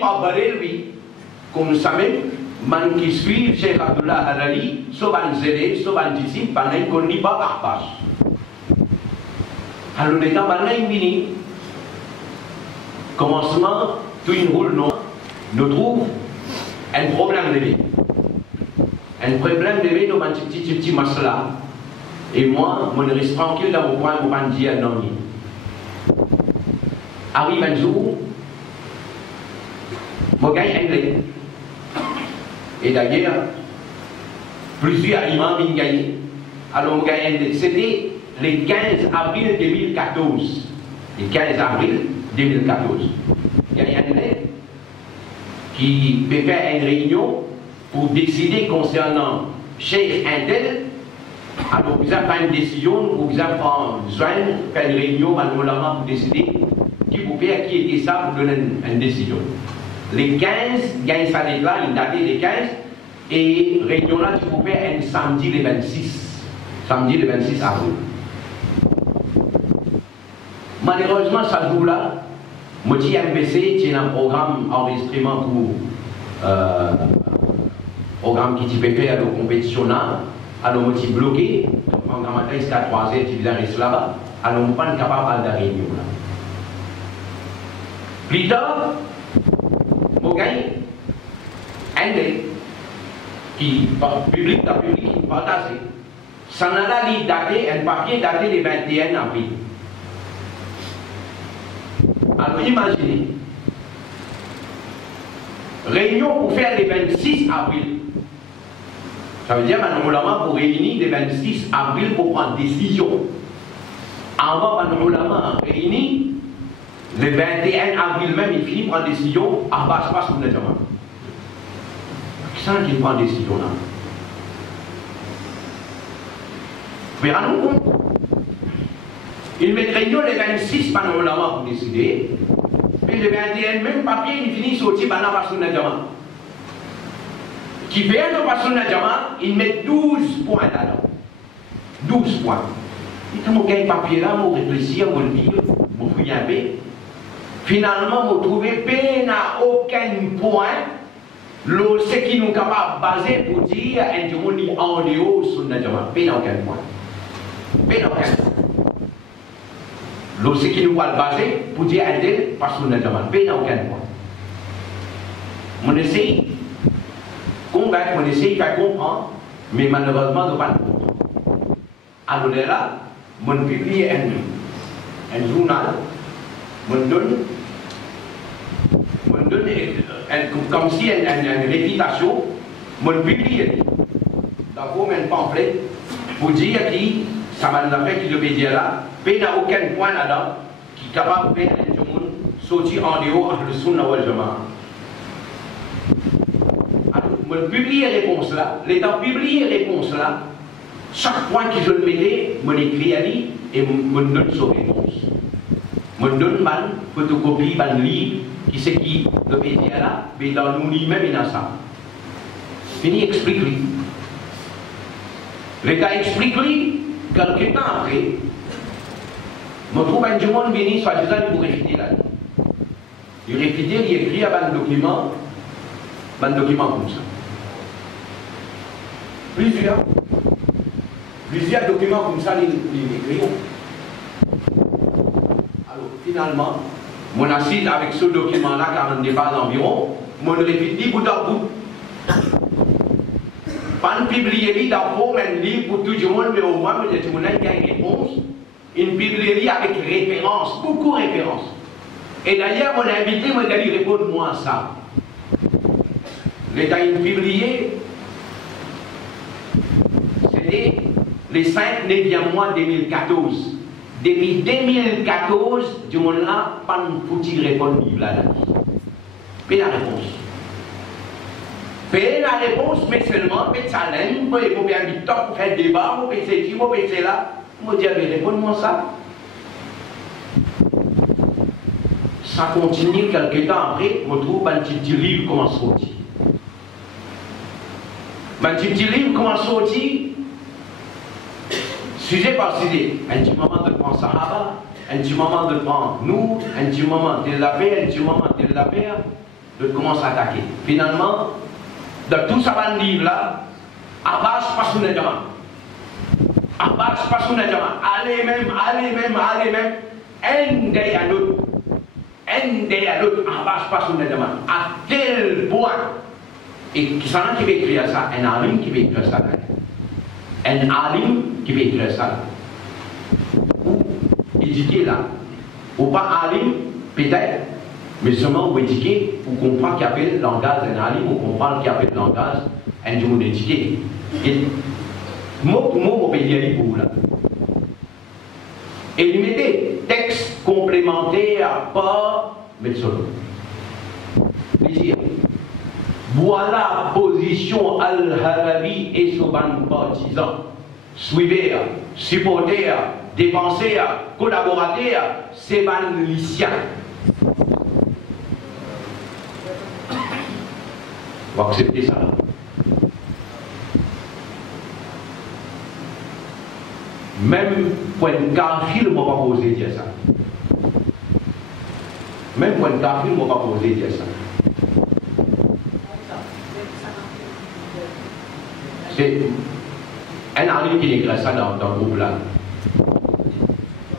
Par Barelwi, comme vous savez, man qui suit Cheikh Abdullah Harari, souvent zélé, souvent disciple, pendant qu'on n'y pas Arbash. Alors, les temps, pendant une commencement, tout une roule, nous trouve un problème de vie. Un problème de vie, nous avons un petit masla. Et moi, je reste tranquille dans mon coin, je ne dis pas non. Arrive un jour, je gagne anglais. Et d'ailleurs, plusieurs imams ont gagné. Alors, je gagne anglais. C'était le 15 avril 2014. Le 15 avril 2014. Il y a un anglais qui peut faire une réunion pour décider concernant Cheikh Intel. Alors, vous avez une décision, vous avez besoin de faire une réunion manuellement pour décider qui vous fait, qui était ça pour donner une décision. Les 15, gagne ça là, il datait les 15, et réunion là, tu pouvais faire un samedi le 26. Samedi le 26 avril. Malheureusement, ce jour-là, moi, MBC, j'ai un programme enregistrement pour programme qui peut faire la compétition là. Alors, moi, j'ai bloqué, en matin jusqu'à 3 heures, tu viens rester là-bas. Alors, on n'est pas capable de la réunion là. Plus tard, on gagne un des qui, public, partagé. Ça n'a pas daté, un papier daté le 21 avril. Alors, imaginez, réunion pour faire le 26 avril. Ça veut dire que pour réunir le 26 avril pour prendre décision. Avant que nous réunir, le 21 avril même, il finit par prendre décision à bas sur le Jama. Qui c'est qui prend décision là? Mais rendons compte. Il met réunion le 26 par le pour décider. Puis le 21, même papier, il finit sortir par la sur le Jama. Qui vient de passer le Jama, il met 12 points là-dedans. 12 points. Et quand je gagne papier là, je réfléchis, je le lire, je fouille un peu. Finalement, je trouve peine à aucun point. Ce qui nous capable de baser pour dire un jour en haut sur le Jama. Peine à aucun point. Peine à aucun point. Ce qui nous va baser pour dire un tel pas sur le Jama. Peine à aucun point. On essaye. Convaincre, on essaye de faire comprendre, mais malheureusement, on ne va pas comprendre. Alors là, on publie un journal, on donne comme si une récitation, on publie dans un pamphlet pour dire que ça m'a fait qu'il devait dire là, mais il n'y a aucun point là-dedans qui est capable de faire un jour sortir en dehors avec le sunna wal jama'a. Je publie les réponses là, l'étant publié les réponses là, chaque point que je le mettais, je l'écris à lui et je donne sa réponse. Je donne une photocopie d'un livre qui c'est qui le pays là, mais dans nous même il y a ça. Fini, explique-lui. Le gars explique-lui, quelques temps après, je trouve un monde venu, soit-disant, pour réfuter là. Il réfute, il écrit à un document comme ça. Plusieurs documents comme ça, il écrit. Alors, finalement, mon assise avec ce document-là, 40 débats environ, mon réfute bout à bout. Pas publié dans un livre pour tout le monde, mais au moins, tout le monde a une réponse. Une publié avec référence, beaucoup de références. Et d'ailleurs, mon invité m'a dit répondre-moi à ça. L'État publié, c'était les 5 9e mois 2014. Depuis 2014, du monde là, pas une petite réponse là. Pas la réponse. Pas la réponse, mais seulement, mais ça l'aime, pour bien du temps, pour faire débat, pour faire ceci, pour faire cela. Moi, je dis, réponds-moi ça. Ça continue quelques temps après, on trouve un petit livre commence à sortir. Un petit livre commence à sortir, sujet par sujet. Un petit moment de prendre Sahaba, un petit moment de prendre nous, un petit moment de la paix, un petit moment de la paix, de commencer à attaquer. Finalement, dans tout ça, un livre là, Abbas passe une demande. Abbas passe une demande. Allez même, un day à l'autre. Abbas passe une demande. À tel point. Et qui s'en qui va écrire ça? Un alim qui va écrire ça. Un alim qui va écrire ça. Ou éduquer là. Ou pas alim, peut-être, mais seulement pour éduquer, pour comprendre qu'il y a le langage d'un alim, ou comprendre qu'il y a le langage d'un jour d'éduquer. Et mot pour mot, on peut dire pour vous là. Et lui mettez texte complémentaire par Metsolo. Plaisir. Voilà position Al-Harawi et son partisans. Suivez, supportez, dépensez, collaborez, c'est miliciens. On va accepter ça. Même pour un kafir, je ne vais pas poser dire ça. Même pour un kafir, je ne vais pas poser dire ça. C'est un alim qui écrit ça dans le groupe là.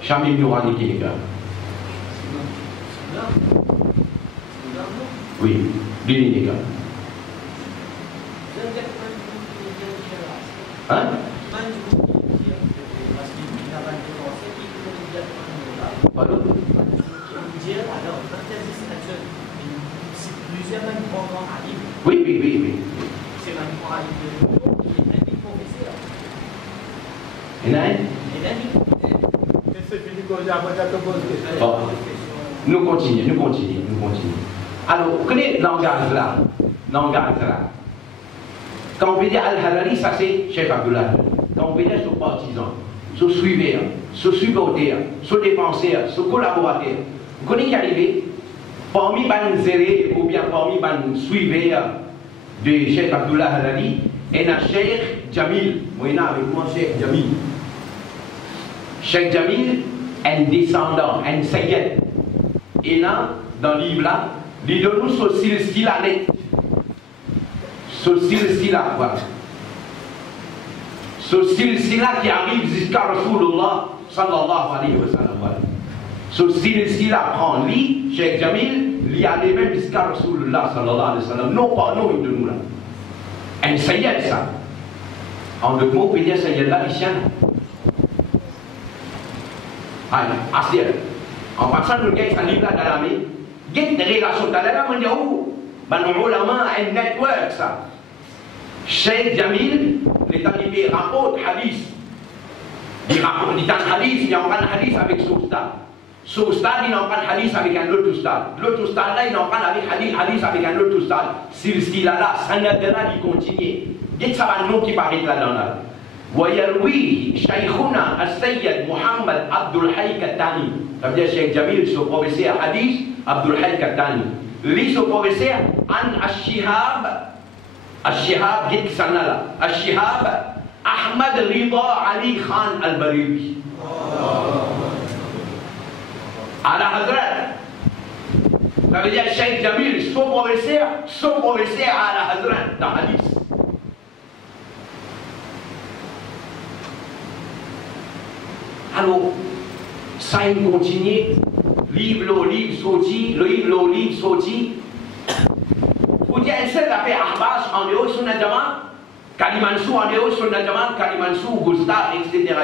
Chamim Nourani qui écrit. Oui, bien écrit. Hein? Pardon? Oui. C'est bon. Nous continuons. Alors, vous connaissez le langage là. Quand on veut dire Al-Harari, ça c'est Cheikh Abdullah. Quand on veut dire son partisan, son suiveur, son supporter, son défenseur, son collaborateur. Vous connaissez qui arrive? Parmi les zérés ou bien parmi les suiveurs de Cheikh Abdullah Harari, il y a Cheikh Jamil. Moi, avec moi, Cheikh Jamil. Cheikh Jamil, un descendant, un sayyid. Et là, dans le livre là, il donne nous ce silsila net. Ce silsila, voilà. Ce silsila qui arrive jusqu'à Rasulullah sallallahu alayhi wa sallam. Voilà. Ce silsila prend lui, Cheikh Jamil, il y a les mêmes jusqu'à Rasulullah sallallahu alayhi wa sallam. Non, pas nous, il de nous là. Un sayyid, ça. En deux mots, on peut dire sayyid là, il tient. Asir. En passant, le gars, il livre là dans l'armée. Il y a des relations dans l'armée. On ulama un network, ça. Cheikh Jamil, l'état qui rapporte hadith. Il rapporte un hadith, il y a un hadith avec son stade. Son stade, il y a un hadith avec un autre stade. L'autre stade là, il y a un hadith avec un autre stade. Si ce là, ça n'a pas il continue. Il y a un nom qui paraît là-dedans là. ويرويه شيخنا السيد محمد عبد الحي كتاني Ça veut dire Cheikh Jamil, son professeur hadith, Abdul Hayy Katani. Lui, son professeur, An Ashihab, Ashihab, Git Sanala, Ashihab, Ahmad Rida Ali Khan Al-Bariwi. Ala Hazrat. Ça veut dire Cheikh Jamil, son professeur Ala Hazrat dans hadith. Alors, ça il continue, livre sorti. Pour dire, elle s'est appelée Abbas en dehors sur Nadjama, Kalimansou en dehors sur Nadjama, Kalimansou, Gustav, etc.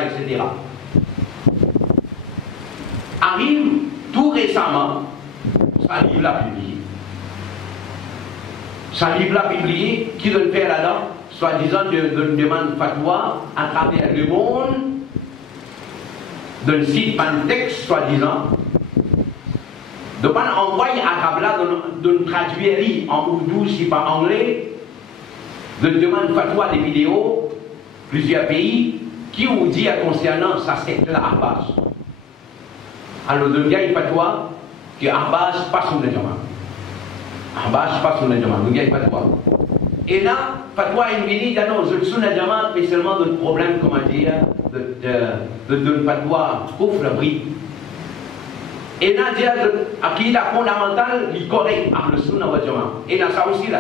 Arrive tout récemment, ça livre l'a publié. Ça livre l'a publié, qui doit faire là-dedans, soi-disant de demande fatwa à travers le monde. D'un site Pantex, soi-disant, de pas envoyer à Kabla, de traduire en ourdou, si pas anglais, de demande fatwa des vidéos, plusieurs pays, qui ont dit concernant sa secte là, Abbas. Alors, de gars, il fatwa que Abbas passe sur le Jama. Abbas passe sur le Jama, de gars, il fatwa. Et là, fatwa est venu, non, je suis le Jama, mais seulement de problème, comment dire, de fatwa couvre le bris. Et là, dire qu'il a fondamental, il correct par le sunna wa jama. Et là, ça aussi là.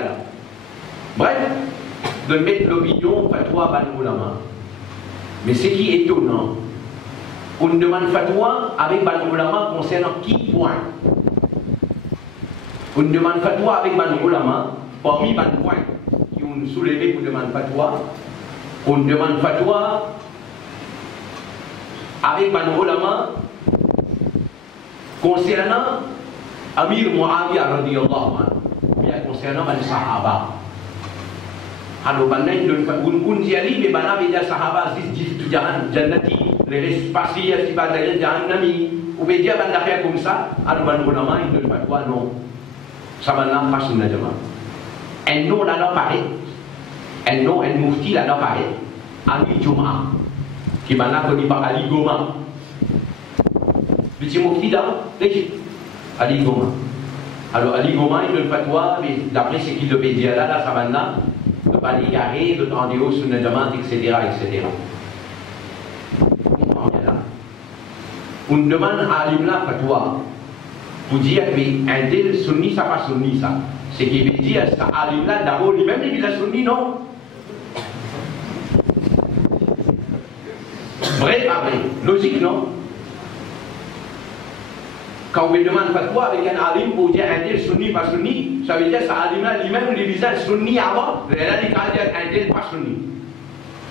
Bref, de mettre l'opinion fatwa ban ulama. Mais ce qui est étonnant, on demande fatwa avec ban ulama concernant qui point. On demande fatwa avec ban ulama parmi ban point qui ont soulevé pour demander fatwa. On demande fatwa avec ban ulama concernant Amir Muawiyah radiyallahu anhu, bien concernant ban sahaba. Alors ban nañ doon fa un diali be bana be ja sahaba zis tu jahan jannati les spasiya si ba dal jahannami ou be dia ban d'affaire comme ça, alors ban ulama il donne fatwa non. Ça va là pas sunna jama. Un nom là pareil. Un nom un mufti là pareil. Ali Juma qui bana connu par Ali Goma. Petit mufti là, Ali Goma. Alors Ali Goma il donne fatwa, mais d'après ce qu'il devait dire là, ça va là, de pas l'égarer, de tendre haut sur une demande, etc. On demande à Ali là fatwa pour dire qu'un tel sunni, ça pas sunni ça. Ce qui veut dire, ça Ali là d'abord lui-même il est sunni, non? Vrai, pas vrai. Logique, non? Quand on me demande fatwa avec un alim pour dire un tel sunni, pas sunni, ça veut dire que ça alim-là lui-même le visage sunni avant, et là il va dire un tel pas sunni.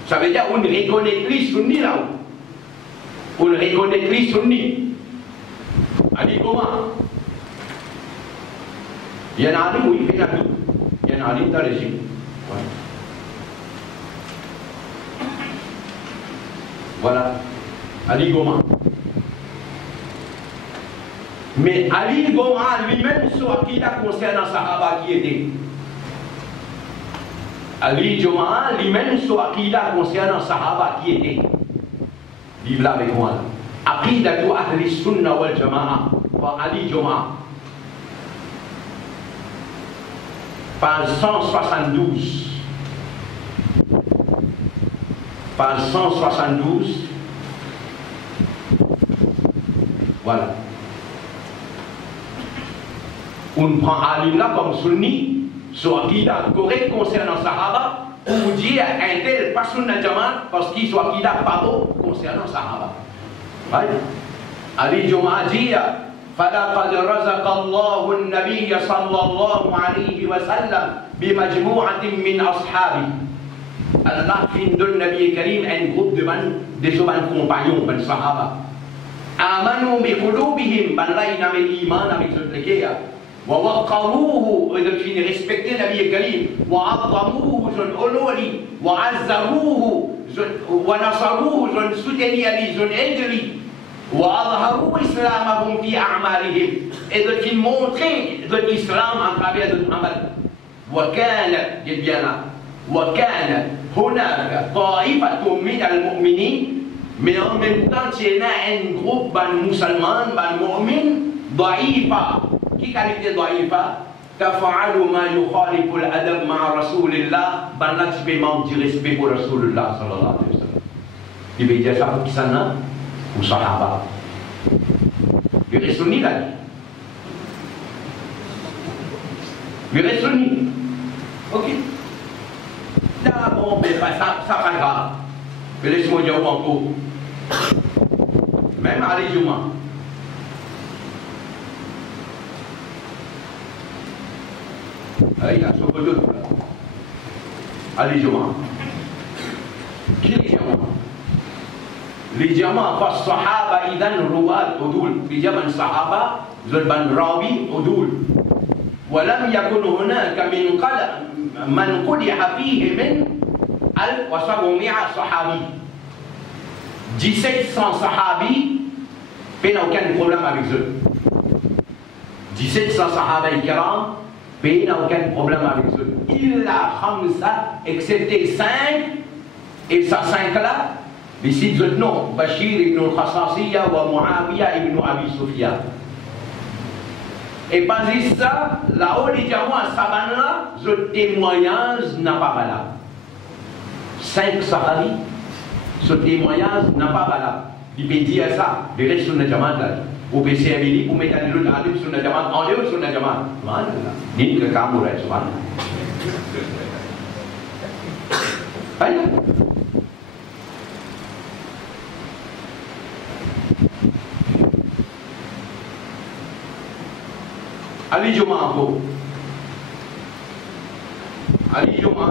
Ça veut dire qu'on ne reconnaît plus sunni là-haut. On ne reconnaît plus sunni. Ali comment? Il y a un alim où il fait la vie. Il y a un alim dans le régime. Voilà. Ali Goma. Mais Ali Goma lui-même, soit qui a concernant Sahaba qui était. Ali Goma lui-même, soit qui a concernant Sahaba qui était. Vive là avec moi. Aqidatu Ahli Sunna wal Jama'a. Par Ali Goma. Page 172. Page 172. Voilà. On prend Ali là comme sunni, soit qui a correct concernant Sahaba, pour dire un tel pas sunna jama parce qu'il soit qui a pas beau concernant Sahaba. Ali Juma dit فلقد رزق الله النبي صلى الله عليه وسلم بمجموعة من أصحابه. Allah fin donne Nabi Karim un groupe de des compagnons, des Sahaba. آمنوا بقلوبهم بل رأينا من الإيمان بذلك ووقروه إذا فين respecté Nabi Karim وعظموه جن أولولي وعزروه ونصروه جن سوتنيالي جن أجري وأظهروا إسلامهم في أعمالهم إذا فين montré de l'islam à travers de l'Amal وكان جد bien là وكان هناك طائفة من المؤمنين Mais en même temps, il y a un groupe de musulmans, de mu'min, da'ifa. Qui qualité da'ifa? Tafa'alu ma yukhalifu al-adab ma'a Rasulillah, ban là tu peux manquer du respect pour Rasulullah sallallahu alayhi wa sallam. Il veut dire ça pour qui ça n'a? Ou sahaba. Il reste sunni là. Il reste sunni. Ok. Là, bon, mais ça pas grave. Mais laisse-moi dire encore. Même à l'Égypte. Il y a ce que d'autres. À l'Égypte. Qui est l'Égypte? Les diamants fa sahaba idan ruwat udul. Les diamants sahaba zulban rawi udul. ولم يكن هناك من قدح فيه من 1700 صحابي. 1700 sahabis, il n'y a aucun problème avec eux. 1700 sahabas kiram, il n'y a aucun problème avec eux. Il a khamsa, excepté 5, et ça 5 là, ici ils non, Bashir ibn al-Khassasiyya wa Muawiyah ibn Abi Sufyan. Et basé sur ça, là-haut, les diamants à Sabana, ce témoignage n'a pas valable. 5 sahabis, ce témoignage n'a pas valable. Il peut dire ça, il reste sur le diamant là. Ou peut servir pour mettre le diamant sur le diamant, en dehors sur le diamant. Voilà. Dit que Kamoura est souvent. Aïe. Ali Juma ko Ali Juma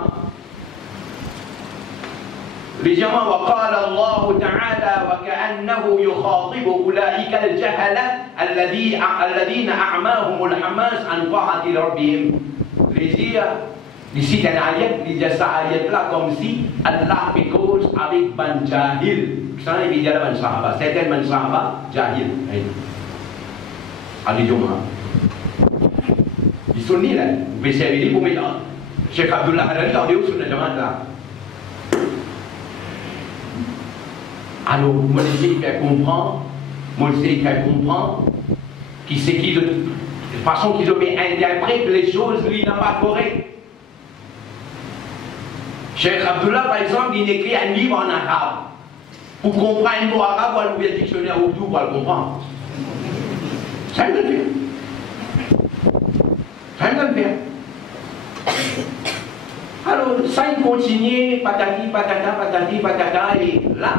لجمع وقال الله تعالى وكأنه يخاطب أولئك الجهلة الذين أعماهم الحماس عن طاعة ربهم. Ici, il y a une ayat, il y a cette ayat-là comme si Allah fait cause avec ban jahil. Ça, il y a ban sahaba. Certains ban sahaba, jahil. Ali Juma. Ils sont nés là. Vous pouvez servir pour mettre Cheikh Abdullah Harari, on est où sur le jamaat là? Alors, moi, j'essaie de faire comprendre, qui c'est qui, de façon qu'ils ont interprété les choses, lui, n'a pas correct. Cheikh Abdullah, par exemple, il écrit un livre en arabe. Pour comprendre un mot arabe, ou ouvrir le dictionnaire ou tout pour le comprendre. Ça veut dire. Ça veut dire. Alors, ça il continue, patati, patata, et là,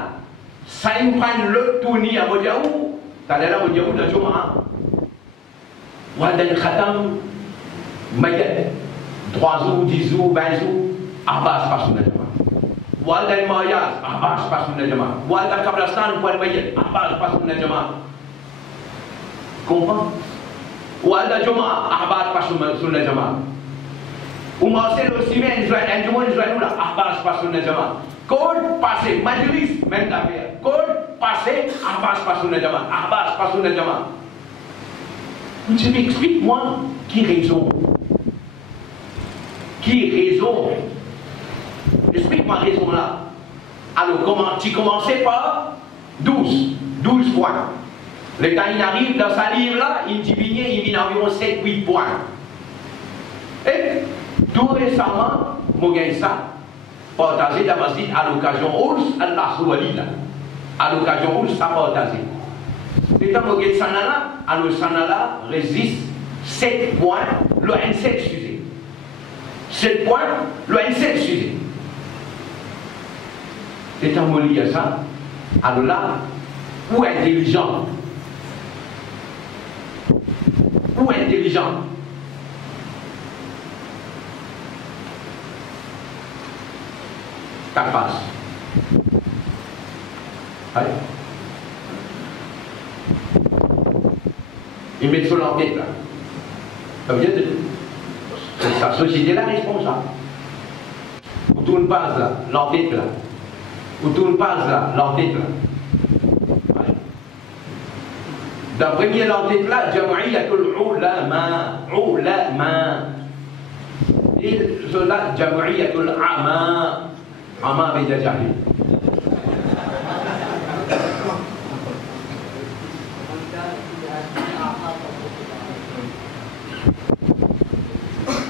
ça il prend le tournis à Modiaou, t'as l'air à Modiaou, la Juma, Wadan Khatam, Mayet, 3 jours, 10 jours, 20 jours, Abbas passe sur le Jama. Wadan Mayaz, Abbas passe sur le Jama. Wadan Kablastan, Wadan Mayet, Abbas passe sur le Jama. Comprends? Wadan Juma, Abbas passe sur le Jama. Ou Marcel aussi, mais un jour, il là, Abbas passe sur le Jama. Code passé, Majlis, même d'affaire. Code passé, Abbas passe sur le Jama. Abbas passe sur le Jama. Tu m'expliques-moi qui raison? Qui raison? Explique-moi raison là. Alors, comment tu commençais par 12 points. Le temps il arrive dans sa livre là, il diminue, il vient environ 7-8 points. Et tout récemment, Mogaïsa, partagé dans masjid à l'occasion Ours, Allah Souali là. À l'occasion Ours, ça partagé. Et dans Mogaïsa là, alors Sanala résiste 7 points, le N7 sujet. 7 points, le N7 sujet. Et quand on lit ça, alors là, ou intelligent, ta face. Allez. Ils mettent sur leur tête là. Ça veut dire que sa société là responsable. Où tout ne passe là, leur tête là. Où tout ne passe là, leur tête là. Dans le premier leur tête là, Jam'iyatul Ulama. Et cela, Jam'iyatul Ama. Ama veut dire jahil.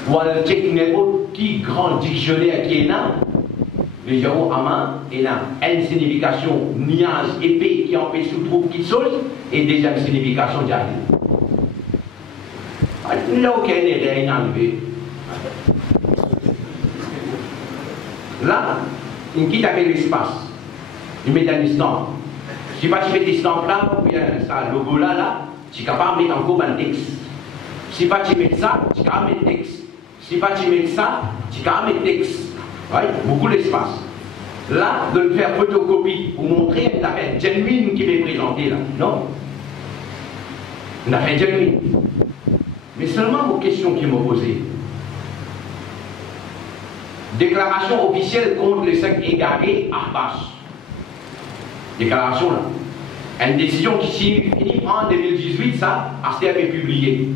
ou le check n'importe qui grand dictionnaire qui est là, les gens et là, une signification nuage épais qui empêche de trouver quelque chose, et deuxième signification jahil. Là, aucun n'est rien arrivé. Là, il quitte avec l'espace. Il met un instant. Si tu mets des stamps là, ou bien ça, logo là, tu es capable de mettre encore un texte. Si tu mets ça, tu es capable de mettre texte. Si tu mets ça, tu es capable de mettre texte. Oui, beaucoup d'espace. Là, de le faire photocopie pour montrer une affaire genuine qui est présentée là. Non? Une affaire genuine. Mais seulement aux questions qui m'ont posées. Déclaration officielle contre les 5 égarés à Abbas. Déclaration là. Une décision qui finit en 2018, ça, a été publié.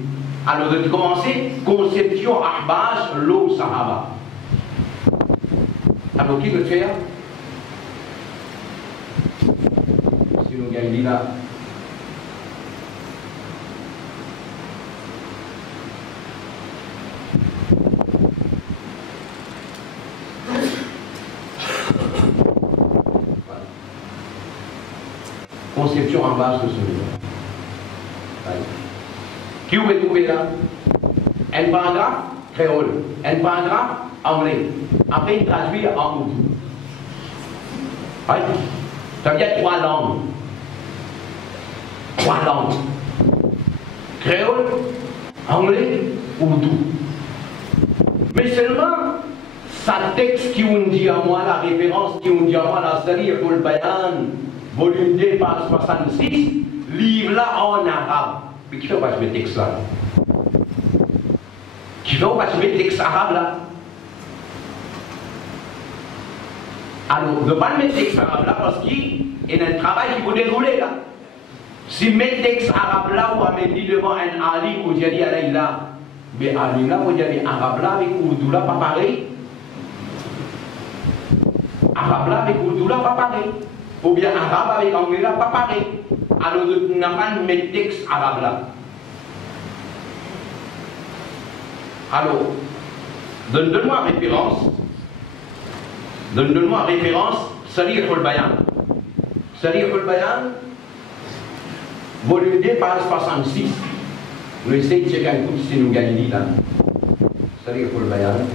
Alors, de commencer, conception Abbas, l'eau Sahaba. Alors, qui veut faire? Si nous gagnons là. Conception en base de ce niveau. Qui vous pouvez trouver là? Un paragraphe créole, un paragraphe anglais. Après, il traduit en oudou. Ça veut dire 3 langues. 3 langues. Créole, anglais, oudou. Mais seulement, sa texte qui vous dit à moi, la référence qui vous dit à moi, la série pour le Bayan, volume 2, page 66, livre là en arabe. Mais qui fait pas ce texte là? Qui fait pas ce texte arabe là? Alors, ne pas mettre texte arabe là parce qu'il y a un travail qui faut dérouler là. Si mettre texte arabe là ou à mettre devant un Ali ou j'ai dit à là, mais Ali là ou j'ai dit arabe là avec Oudou là pas pareil. Arabe là avec Oudou là pas pareil. Ou bien arabe avec anglais là, pas pareil. Alors, nous n'avons pas de mettre texte arabe là. Alors, donne-moi référence. Donne-moi référence, Sarih al-Bayan. Sarih al-Bayan, volume 2, page 66. Nous essayons de checker un coup si nous gagnons là. Sarih al-Bayan.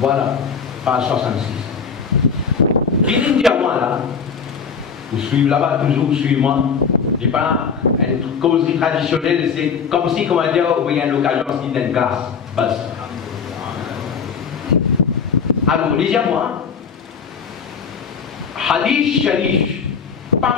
Voilà, page 66. Qui dit à moi là, vous suivez là-bas toujours, suivez-moi. Je dis pas, une causerie traditionnelle, c'est comme si, comment dire, vous voyez l'occasion c'est une glace. Alors, lisez à moi. Hadith Sharif, pas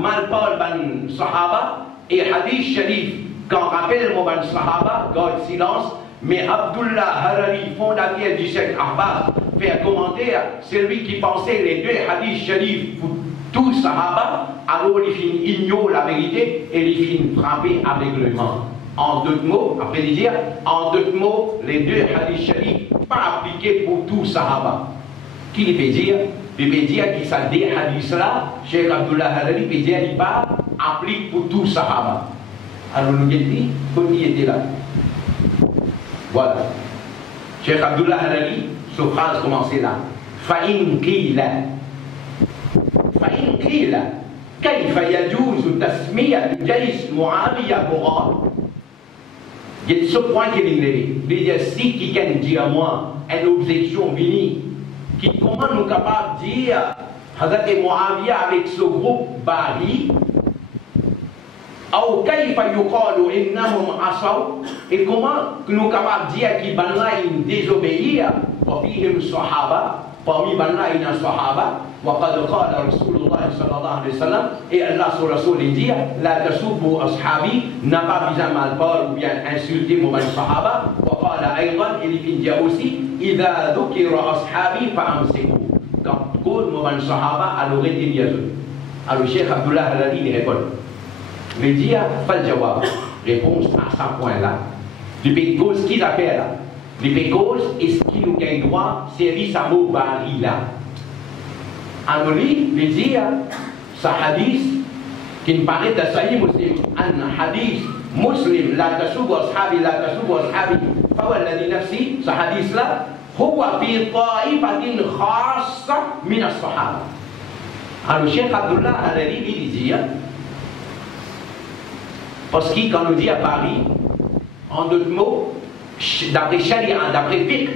mal ban Sahaba, et Hadith Sharif, quand rappelle mon ban Sahaba, garde silence. Mais Abdullah Harari, fondateur du secte Abbas, fait un commentaire, c'est lui qui pensait les 2 hadiths sharifs pour tout Sahaba, alors il ignore la vérité et il finit frapper aveuglement. En 2 mots, après dire, en 2 mots, les 2 hadiths sharifs pas appliqués pour tout Sahaba. Qui il peut dire? Il peut dire qu'il s'est des hadiths là, Cheikh Abdullah Harari peut dire qu'il pas applique pour tout Sahaba. Alors nous dit, quand il était là. Voilà. Cheikh Abdullah Harari, cette phrase commençait là. Fa'in qila. Fa'in qila. Kayfa yajuzu tasmiyat Jaysh Muawiya Bourad. Il y a ce point qu'il est. Il y a si quelqu'un dit à moi une objection finie, qui comment nous capables de dire Hazrat Muawiya avec ce groupe Bari, ou كيف يقال إنهم عصوا et comment nous sommes capables de dire qu'ils ont désobéi وفيهم الصحابة parmi banna il y a sahaba وقد قال رسول الله صلى الله عليه وسلم et Allah sur Rasul dit لا تسبوا أصحابي n'a pas besoin mal parler ou bien insulter mon sahaba وقال أيضا il dit aussi إذا ذكر أصحابي فأمسكوا quand mon sahaba alors retenez Alors, Cheikh Abdullah Halali, il répond. Il dit, Fal Jawab, réponse à ce point-là. Il cause ce qu'il a fait là. Il cause, est-ce qu'il nous gagne droit, service à mot bari là. Alors, lui, il dit, ce hadith, qui me paraît de Sahih Muslim, un hadith مسلم لا تسبوا أصحابي لا تسبوا أصحابي فوالذي نفسي حديث لا هو في طائفة خاصة من الصحابة. Alors Cheikh Abdullah Halali il dit parce que quand on dit à Paris, en d'autres mots, d'après Sharia, d'après fiqh,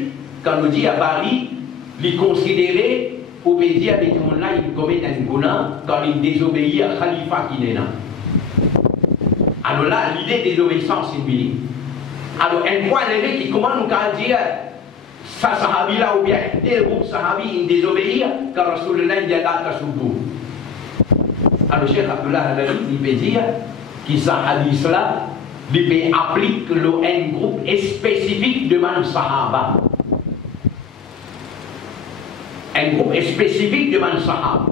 quand on dit à Paris, il considérait obéir avec tout le monde là, il commet un guna quand il désobéit à Khalifa qui est là. Alors là, l'idée de désobéissance, c'est une. Alors, un point élevé qui commence nous à dire, ça sahabi là, ou bien tel groupe sahabi, il désobéit, car Rasulullah dit là, tasubou. Alors, Cheikh Abdullah Halali, il peut dire, qu'il ce hadith là, il applique un groupe spécifique de man sahaba. Un groupe spécifique de man sahaba.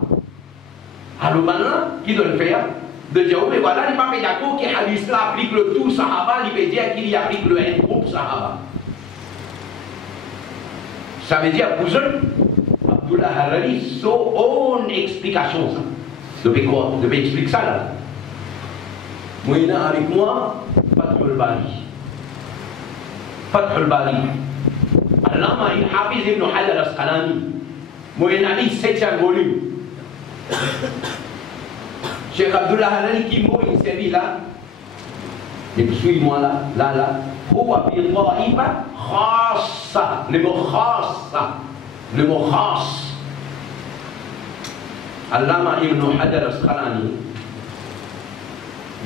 Alors maintenant, qui doit le faire? De dire, mais voilà, il n'est pas d'accord que hadith là applique le tout sahaba, il veut dire qu'il y applique le un groupe sahaba. Ça veut dire, pour eux, Abdullah Halali, son own explication, ça. Depuis quoi? Depuis expliquer ça là. Moi, il y a avec moi, Fathul Bari. Fathul Bari. Allama il Hafiz ibn Hajar al-Asqalani. Moi, il y a 7e volume. Cheikh Abdullah Halali qui m'a servi là, et suis-moi là, هو في طائفة خاصة, le mot خاصة, le mot خاص. Allama ibn Hajar al-Asqalani,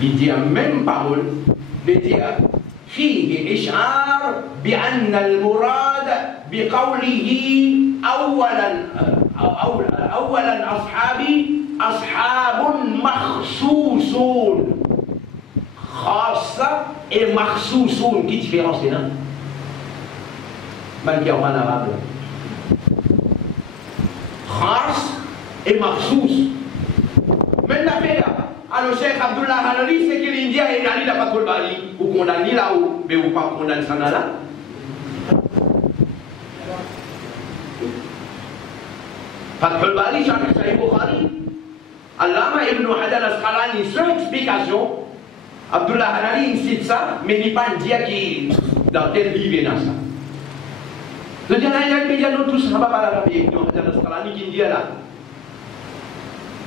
il dit même parole, il dit فيه إشعار بأن المراد بقوله أولا أصحابي أصحاب مخصوصون خاصة et مخصوصون. Quelle différence c'est là? Malgré en arabe. خاص et مخصوص. Maintenant, alors Cheikh Abdullah Halali, c'est que l'Indien est allé dans Fathul Bari, ou condamné là-haut, mais ou pas condamné ça là. Fathul Bari, Cheikh Sahih Bukhari. Allama ibn Hajar al-Asqalani, son explication, Abdullah Halali cite ça, mais il n'est pas un dia qui dans tel livre dans ça. Le dia là, il y a nous tous, ça va pas la papier, Ibn Hajar al-Asqalani qui dit là.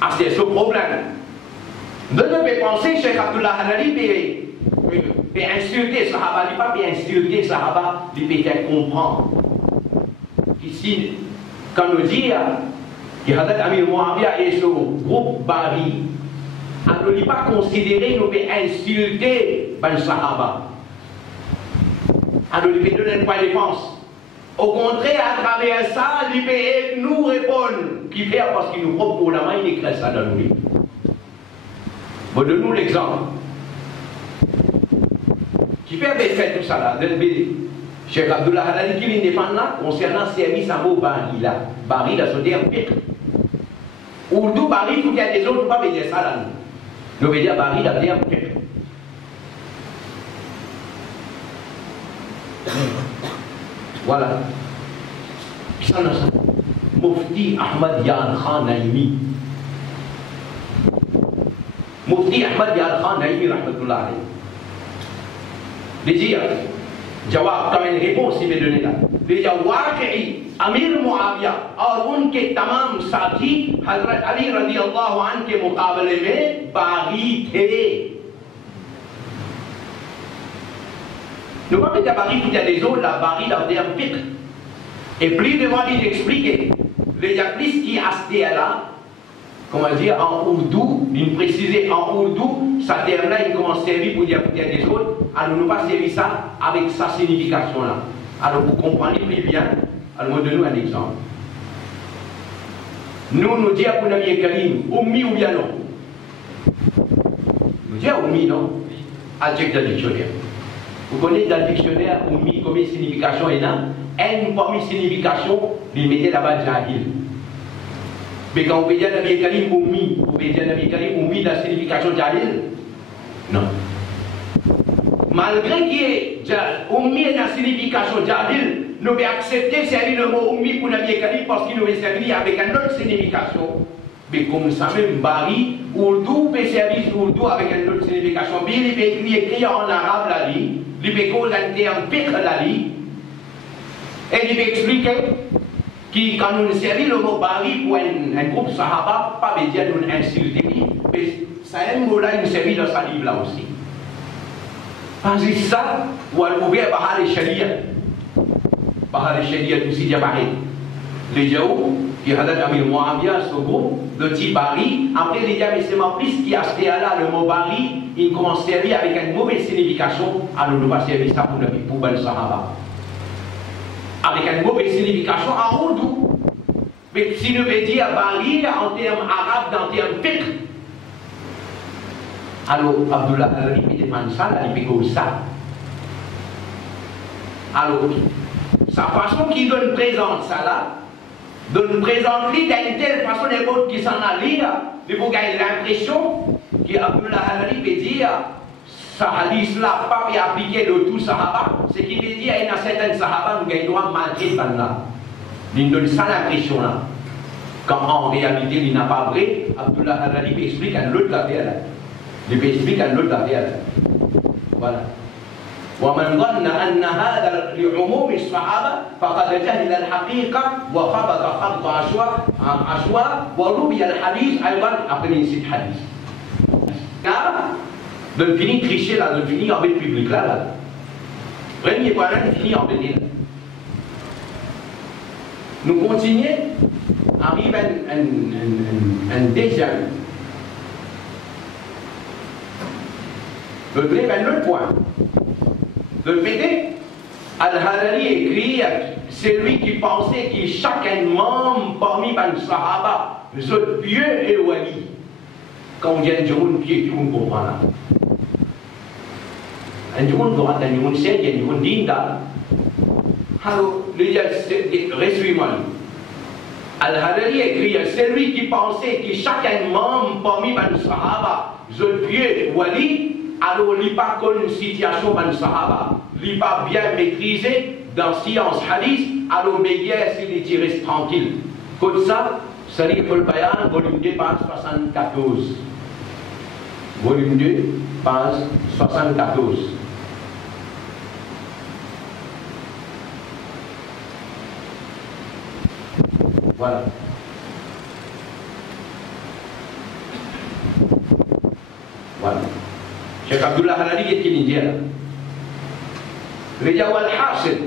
Ah, c'est ce problème. Ne devez penser, Cheikh Abdullah Halali peut insulter Sahaba, il ne peut pas insulter Sahaba, il peut faire comprendre. Ici, quand on dit que Hazrat Amir Muawiyah et son groupe Bari, on ne peut pas considérer nous peut insulter les Sahaba. On ne peut donner une point de défense. Au contraire, à travers ça, il peut nous répondre. Qui fait parce qu'il nous propose pour la main, il écrit ça dans nos livres. Bon, donne-nous l'exemple. Qui fait tout ça là? Cheikh Abdullah Halali qui vient défendre là, concernant service à mot Bari là. Bari là, c'est-à-dire fiqh. Ou tout Bari, il faut qu'il y ait des autres, pas dire ça là. Nous veut dire Bari là, c'est-à-dire fiqh. Voilà. Ça, Mufti Ahmad Yar Khan Naimi. Mufti Ahmad Yar Khan Naimi, rahmatullah alayhi. Il dit, jawab, comme une réponse, il veut donner là. Il dit, Waqi'i, Amir Muawiyah, और उनके तमाम साथी हजरत अली रज़ी अल्लाह अन्हु के मुकाबले में बागी थे. Ne pas dire Bari, il y a des autres, la Bari, là, des fiqh. Et plus devant, il explique, les yaplis qui asté là, comment dire, en ourdou, il précisait en ourdou, ça terme-là, il commence à servir pour dire qu'il y a des autres, alors nous pas servir ça avec sa signification-là. Alors vous comprenez plus bien, alors donne-nous un exemple. Nous disons pour Nabi Karim, Oumi ou bien non? Nous disons Oumi, non? Adjectif de dictionnaire. Vous connaissez dans le dictionnaire Oumi, combien de significations il y a? Une première signification, il mettait là-bas Jahil. Mais quand on peut dire Nabi Karim Oumi, on peut dire Nabi Karim Oumi la signification Jalil? Non. Malgré qu'il y ait Oumi la signification Jalil, nous pouvons accepter servir le mot Oumi pour Nabi Karim parce qu'il nous est servi avec une autre signification. Mais comme ça même, Bari, Urdu peut servir Urdu avec une autre signification. Bien, il peut écrire en arabe la vie, il peut causer un terme pique la vie, et il peut expliquer que quand nous servons le mot Bari pour un groupe Sahaba, pas dire nous insulter, mais ça un mot-là, il nous servi dans sa livre là aussi. Parce que ça, ou elle pouvait Bahar et Sharia. Bahar et Sharia, tout aussi pareil. Les Jaou, qui a Amir Mohamia, ce groupe, de Tibari, après les gars, mais c'est ma prise qui a acheté là le mot Bari, il commence à servir avec une mauvaise signification, alors nous va servir ça pour Ben Sahaba. Avec une mauvaise signification en Urdu. Mais si nous veut dire Bari en termes arabes, en termes fiqh, alors Abdullah Al-Rari il demande ça, il peut ça. Alors, sa façon qu'il donne présente ça là, donne présente lui d'une telle façon les autres qui s'en allient, il faut gagner l'impression qu'Abdullah Al-Rari peut dire ce hadith là pas fait appliquer de tout Sahaba, ce qui veut dire qu'il y a certains Sahaba nous gagnons malgré là. Il donne ça l'impression là. Quand en réalité il n'a pas vrai, Abdullah Al-Rari explique à l'autre affaire là. Il explique à l'autre affaire. Voilà. ومن ظن أن هذا لعموم الصحابة فقد جهل الحقيقة وخبط خبط عشواء وربي الحديث أيضا après cette hadith. De finir tricher là, de finir en bête public là. Premier point là, de finir en bête là. Nous continuons, arrive un deuxième. Le deuxième point. Le fait Al-Harari écrit celui qui pensait que chacun membre parmi les Sahaba, les pieux et wali. Quand on dit un jour pieux, tout le monde comprend là. Un jour droit, un jour sérieux, un jour dinda. Alors, suis-moi. Al-Harari écrit celui qui pensait que chacun membre parmi les Sahaba, les pieux et wali. Alors, il n'y a pas une situation dans le Sahaba, il n'est pas bien maîtrisé dans science hadith, alors meilleur s'il est tiré tranquille. Comme ça, Sarih al-Bayan, volume 2, page 74. Volume 2, page 74. Voilà. Voilà. Cheikh Abdullah Harari est qu'il dit رجع والحاصل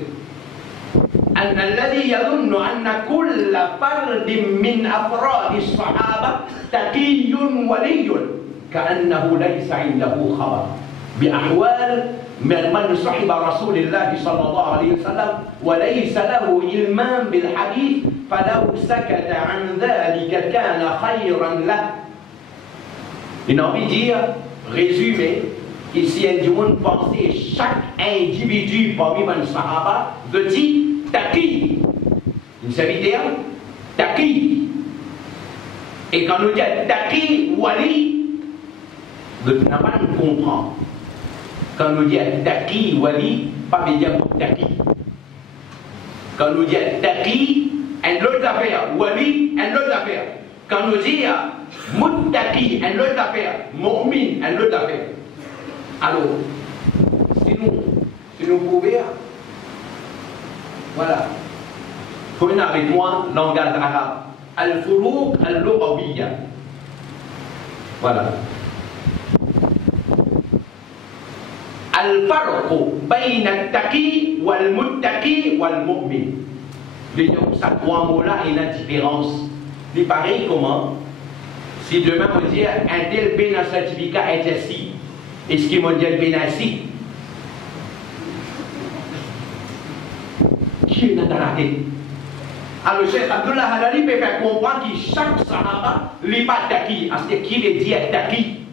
أن الذي يظن أن كل فرد من أفراد الصحابة تقي ولي كأنه ليس عنده خبر بأحوال من صحب رسول الله صلى الله عليه وسلم وليس له إلمام بالحديث فلو سكت عن ذلك كان خيرا له. Il a envie de dire, résumé, ici, il monde penser chaque individu parmi les Sahaba de dire taqi. Vous savez dire taqi. Et quand nous disons taqi, wali, nous n'avons pas à comprendre. Quand nous disons taqi, wali, pas dire taqi. Quand nous disons taqi, une autre affaire, wali, une autre affaire. Quand nous disons muttaqi, une autre affaire, mu'min, une autre affaire. Alors, si nous pouvons, voilà, prenez avec moi langage arabe, al-furuq al-lughawiyya. Voilà. Al-farqu bayna al-taqi wal-muttaqi wal-mu'min. Les trois mots-là et la différence. C'est pareil comment, si demain on dit un tel ben un certificat est assis. Est-ce qu'il m'a dit le Benassi? Qui est dans la tête? Alors, Cheikh Abdullah Harari peut faire comprendre que chaque Sahaba n'est pas taqi. Parce que qui veut dire taqi?